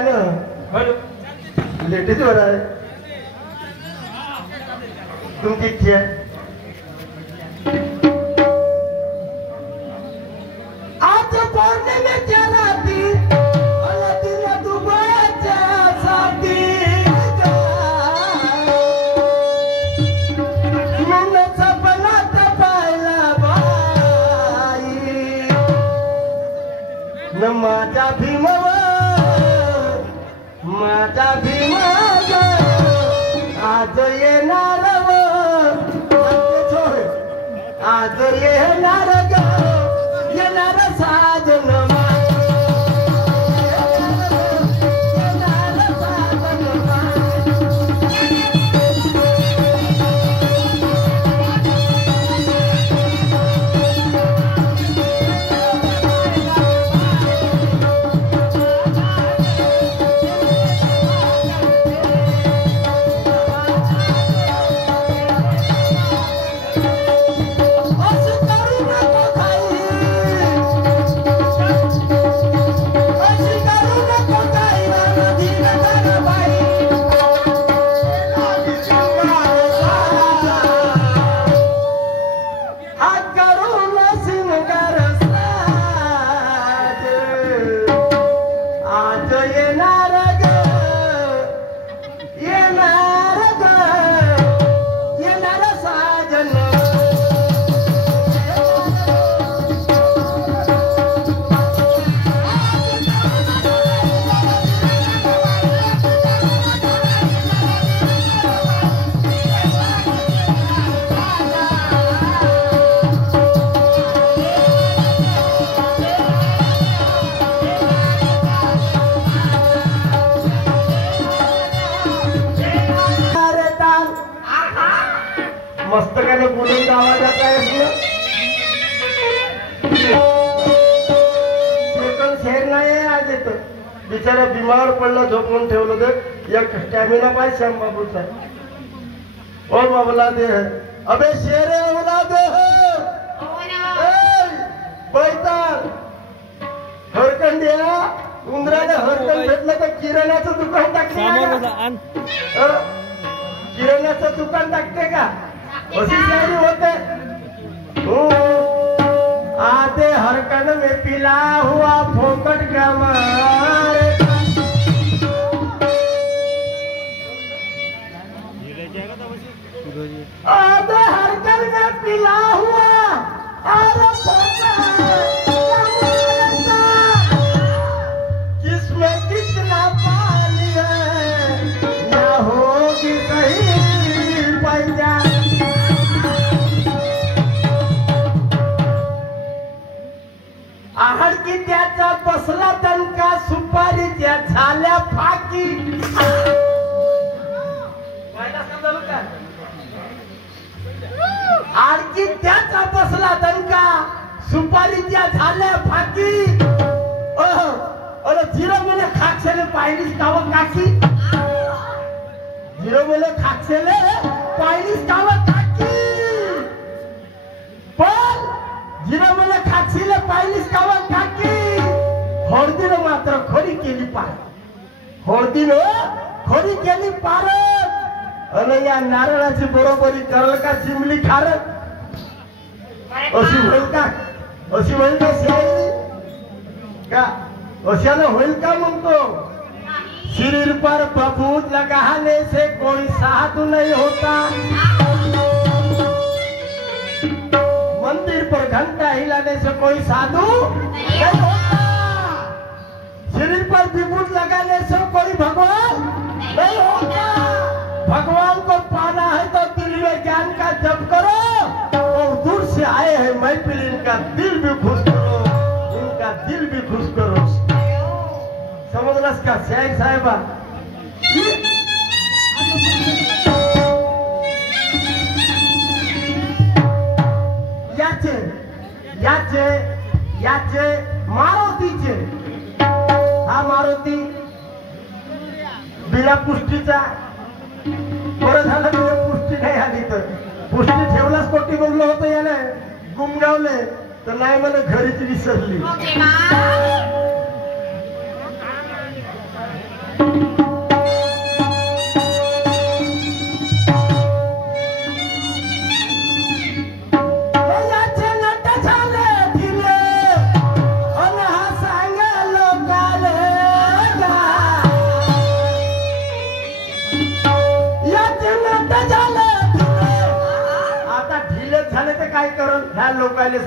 गाणं लेटेस्ट वर आहे तुमची इच्छा आज पौर्णिमेच्या रात्री हळदीला दुबळ्याच्या साथी मन सपनात पाहिला बाई न माझा भीमवा माझा भीमा आज येणार आज येणार येणार साजन मस्तकाने बोलून आवाज आता आहे शेर नाही आज येत बिचारा बिमार पडला झोपून ठेवलं तर एक स्टॅमिना पाहिजे श्याम बाबूचा ओ बाबूला दे अबे शेर औलाद बैताल हरकंड्या उंदराने हरकंड भेटलं तर किराण्याचं दुकान टाकते किराण्याचं दुकान टाकते का अशी शायरी होते आधे हरकन में पिला हुआ फोकट का मारे आधे हरकन में पिला हुआ अरे किसमें कितना पानी है या होगी सही पंजाब आहड की त्याचा बसला दणका सुपारी त्या झाल्या फाकी आडकी त्याचा बसला दणका सुपारी त्या झाल्या फाकी अरे झिरो मुले खाक्षेले पाहिलीस काव काकी झिरो मुले खाक्षेले पाहिलीस काव काकी पण जिरा मला खाक्षीला पाहिलीस कावा काकी हळदीनं मात्र खोरी केली पार हळदीनं खोरी केली पारत अन या नारळाची बरोबरी करल का चिमली खारत अशी होईल का अशी होईल का शायरी का अशाला होईल का म्हणतो शरीर पर बबूत लगाने से कोई साधु नहीं होता मंदिर पर घंटा हिलाने से कोई साधु नहीं होता शरीर पर विभूत लगाने से कोई भगवान नहीं होता भगवान को पाना है तो दिल में ज्ञान का जप करो और दूर से आए हैं महफिल इनका दिल भी खुश करो इनका दिल भी खुश करो समझलस का शेख साहेबा याचे याचे मारुतीचे हा मारुती बिना पुष्टीचा बरं झालं बिना पुष्टी नाही आली तर पुष्टी ठेवलाच कोटी बोललो होतं याने गुमगावले तर नाही मला घरीच विसरली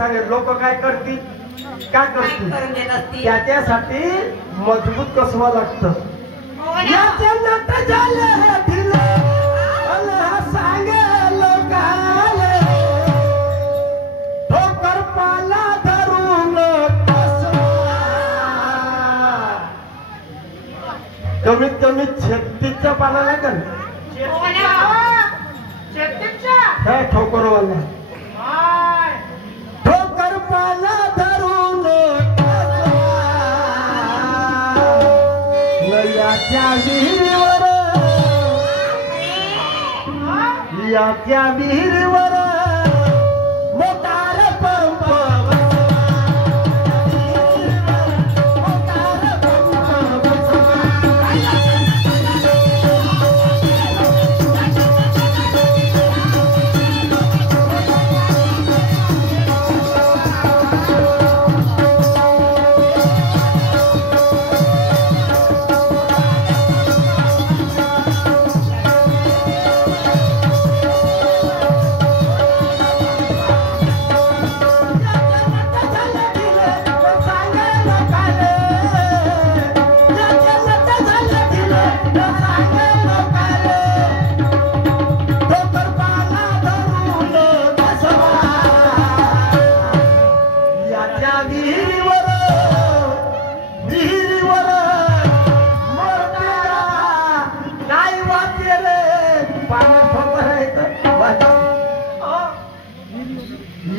सांगेल लोक काय करतील काय करतील करून देत असतील. त्याच्यासाठी मजबूत कसवा लागतं हो ना. याचे नट झाले हे ढिले, अन हा सांगे लोकाले, ठोकर पाला धरून कसवा. कमीत कमी 36चा पाला लागेल हो ना. ह्या ठोकरवाला ठोकर पाला धरून याच्या विहिरीवर याच्या विहिरीवर मोटार पंप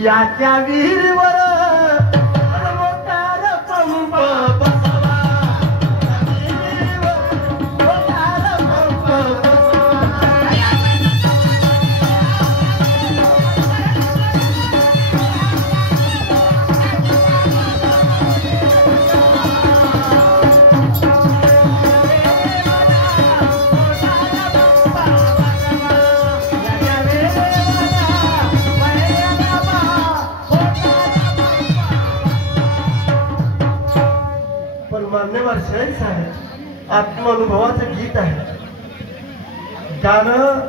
याच्या विहिरीवर मोटार पंप बसवा, विहिरीवर मोटार पंप मान्यवर शाहीर साहेब आत्मानुभवाचं गीत आहे. गाणं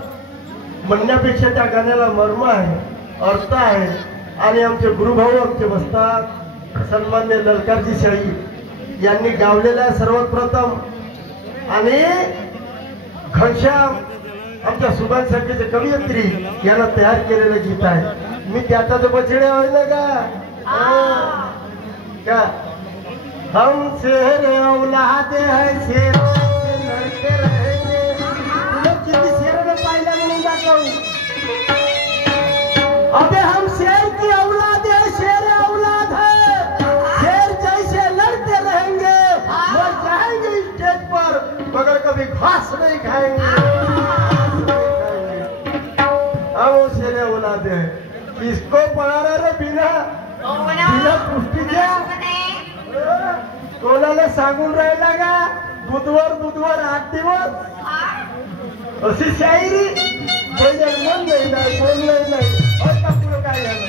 म्हणण्यापेक्षा त्या गाण्याला मर्म आहे, अर्थ आहे. आणि आमचे गुरुभाऊ आमचे वस्ताद सन्मान्य ललकारजी शाही यांनी गावलेल्या सर्वात प्रथम आणि घनश्याम आमच्या सुभाष सारखेचे कवयित्री यांना तयार केलेलं गीत आहे. मी त्याचा जो बछडे होय ना का हम शेर औलाद है शेर से लड़ते रहेंगे. तुला किती शेर में पाहिलं म्हणून दाखवू. अबे हम शेर की औलाद है, शेर औलाद है, शेर जैसे लड़ते रहेंगे, मर जाएंगे स्टेज पर मगर कभी घास नहीं खाएंगे. हम शेर औलाद है. किसको पढ़ा रहा रे बिना पुष्टीच्या कोणाला सांगून राहिला का बुधवार 8 दिवस अशी शायरी मन नाही बोललं नाही. पुढे काय झालं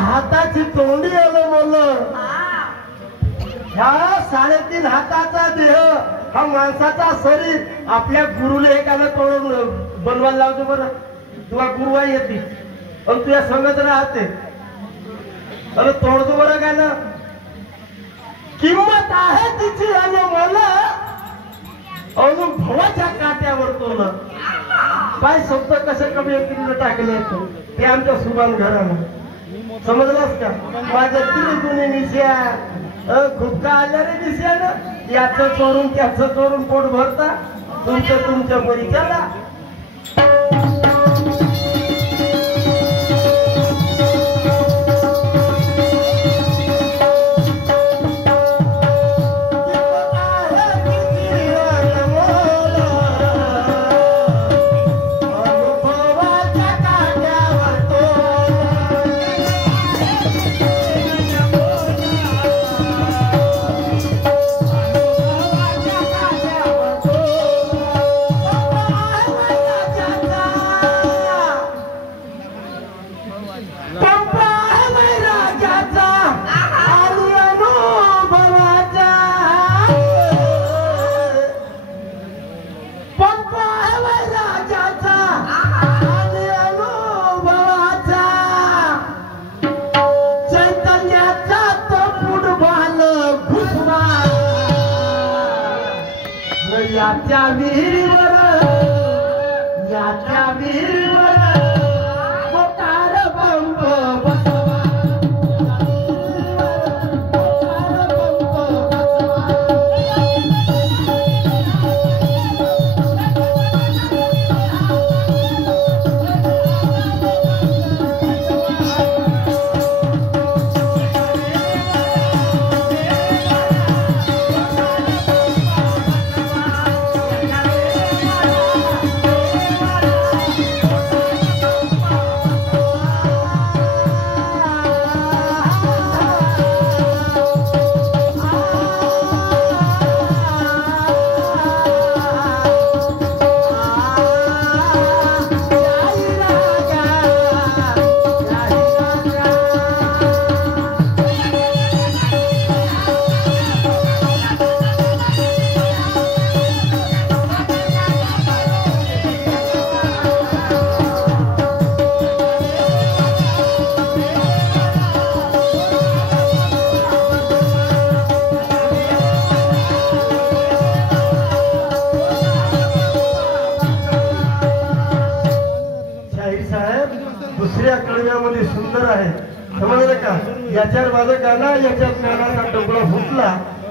हाताची तोंडी आलं बोललं. ह्या 3.5 हाताचा देह हा माणसाचा शरीर आपल्या गुरुला एकाला तोडून बनवायला लावतो बरं. तुला गुरुवाई येते पण तुझ्या संगत राहते अरे तोडतो बरं का ना. किंमत आहे तिची अनमोल अनुभवाच्या काट्यावर तोल. काय शब्द कसे कमी येतील टाकले ते आमच्या सुभान घरानं समजलास का. माझ्या तिने निश्या खुपका आल्या रे निश्या ना. याचं चोरून त्याचं चोरून पोट भरता तुमच्या परिचयाला. याच्या विहिरीवर मोटार पंप बसवा. दुसऱ्या कडव्यामध्ये सुंदर आहे समजलं का. याच्यावर माझं गाणं याच्यात गाण्याचा डोकळा फुटला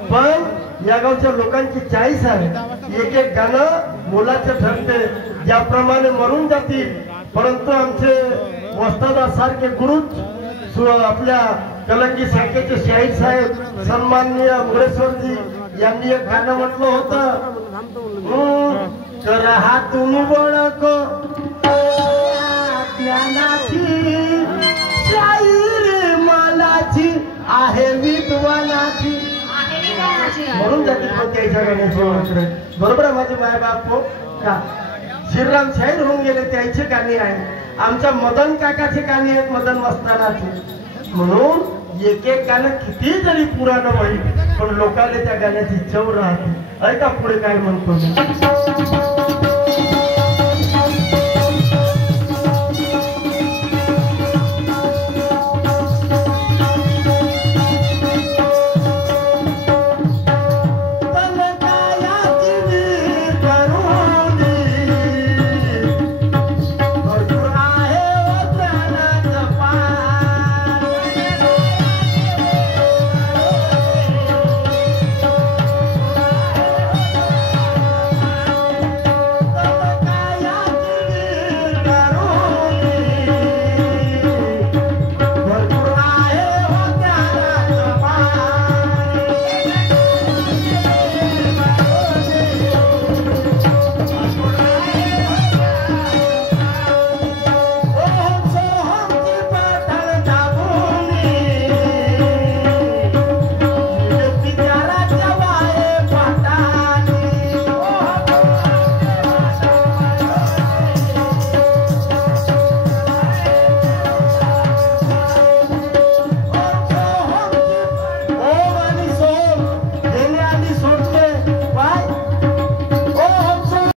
पण या गावच्या लोकांची चॉईस आहे. एक गाणं मोलाचं ठरते ज्याप्रमाणे मरून जातील परंतु आमचे वस्तादासारखे गुरुच आपल्या कलंगी शाखेचे शाहीर साहेब सन्माननीय मुरेश्वरजी यांनी एक गाणं म्हटलं होतं. तर हातून ओळख ज्ञानाची शाहीर मनाची आहे विद्वानाची म्हणून जाते त्याच्या गाण्याची बरोबर आहे. माझे माय बाप का श्रीराम शाहीर होऊन गेले त्याचे गाणी आहे. आमच्या मदन काकाचे गाणी आहेत मदन मस्तानाचे. म्हणून एक गाणं किती जरी पुराणं होईल पण लोकांना त्या गाण्याची चव राहते. ऐका पुढे काय म्हणतो मी.